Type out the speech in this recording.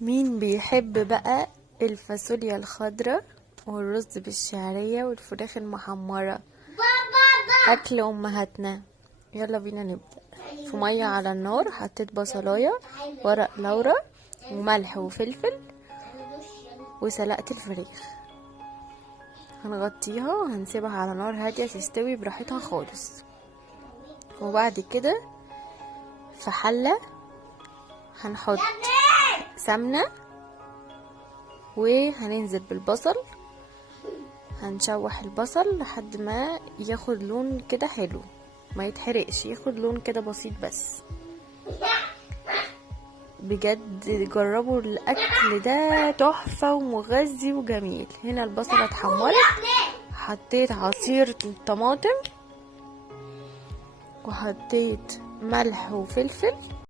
مين بيحب بقى الفاصوليا الخضراء والرز بالشعرية والفراخ المحمرة؟ اكل امهاتنا. يلا بينا نبدأ. في مية على النار حطيت بصلاية، ورق لورا، وملح وفلفل، وسلقت الفراخ. هنغطيها وهنسيبها على نار هادية تستوي براحتها خالص. وبعد كده في حلة هنحط سمنة، وهننزل بالبصل. هنشوح البصل لحد ما ياخد لون كده حلو، ما يتحرقش، ياخد لون كده بسيط بس. بجد جربوا الاكل ده، تحفة ومغذي وجميل. هنا البصلة اتحمرت، حطيت عصير طماطم، وحطيت ملح وفلفل